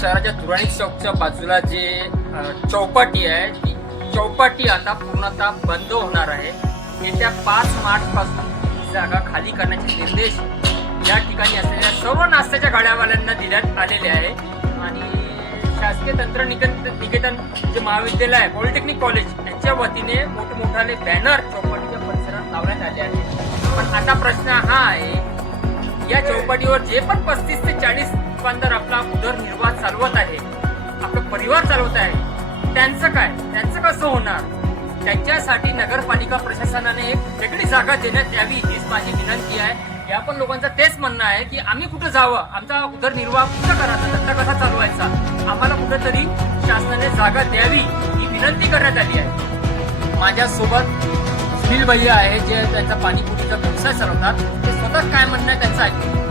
शहराच्या दुराणी चौकच्या बाजूला जे चौपाटी आहे ती चौपाटी आता पूर्णतः बंद होणार आहे. येत्या 5 मार्च पासून जागा खाली करण्याचे निर्देश या ठिकाणी असलेल्या सर्व नाश्त्याच्या गाड्यावाल्यांना देण्यात आलेले आहे. आणि शासकीय तंत्रनिकेतन जे महाविद्यालय आहे, पॉलिटेक्निक कॉलेज यांच्या वतीने मोठमोठाले बॅनर चौपाटीच्या परिसरात लावण्यात आले आहेत. पण आता प्रश्न हा आहे, या चौपाटीवर जे पण 35 ते 40 दुकानदार आपला उदरनिर्वाह चालवत आहे, आपला परिवार चालवत आहे, त्यांचं काय, त्यांचं कसं होणार? त्यांच्यासाठी नगरपालिका प्रशासनाने एक वेगळी जागा देण्यात यावी हीच माझी विनंती आहे. या पण लोकांचं तेच म्हणणं आहे की आम्ही कुठं जावं, आमचा उदरनिर्वाह कुठं करायचा, धंदा कसा चालवायचा, आम्हाला कुठेतरी शासनाने जागा द्यावी ही विनंती करण्यात आली आहे. माझ्यासोबत सुनील भैया आहे जे त्यांचा पाणीपुरीचा व्यवसाय चालवतात. ते स्वतः काय म्हणणं आहे त्यांचं ऐकू.